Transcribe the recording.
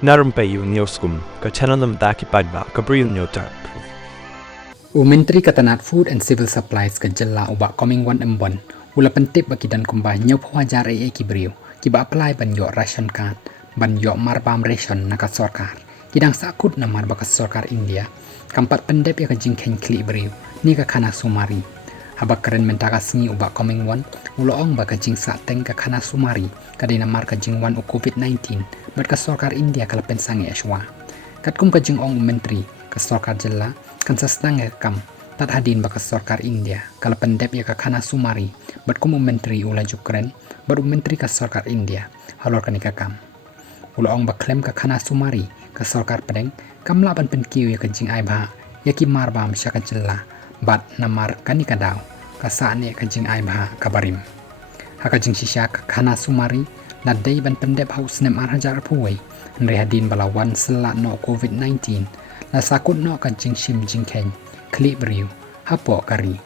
Na Rympei U ka channel namta ki padba ka Bri U Hynñiewtrep. Menteri Katanat Food and Civil Supplies ke jela ubak coming one embon ula pentip bagi dan kumbah nyop hajar kiba aplai ban yo reshon card ban yo marbam reshon nakat sorkar kidang sahkut namar bakat sorkar India kampat pendep ya ke jingken kli Bri U ni ke khanasumari habak keren mentaka sengi ubak coming one ula ong baka jing kyrteng ke khanasumari kadai namar ke jing one u COVID-19 bat ke sorkar India kala pensangi aswa katkum ke jing ong menteri ke sorkar jela kan sestang ya kam tat hadin baka sorkar India kala pendep ya ke khanasumari bat kum menteri ula jukren baru menteri ke sorkar India halor kanika kam ula ong baklem ke khanasumari ke sorkar pedeng kam laban penkiu ya ke jing aibha ya ki marbam syaka jela bat namar kanika daw kasane ke jing aibha kabarim haka jing sisya ke khanasumari ladai ban pendep haus nem hajar puai nre hadin balawan sela no COVID-19 la sakut no kan jing shim jing ken kli Bri U hapo kari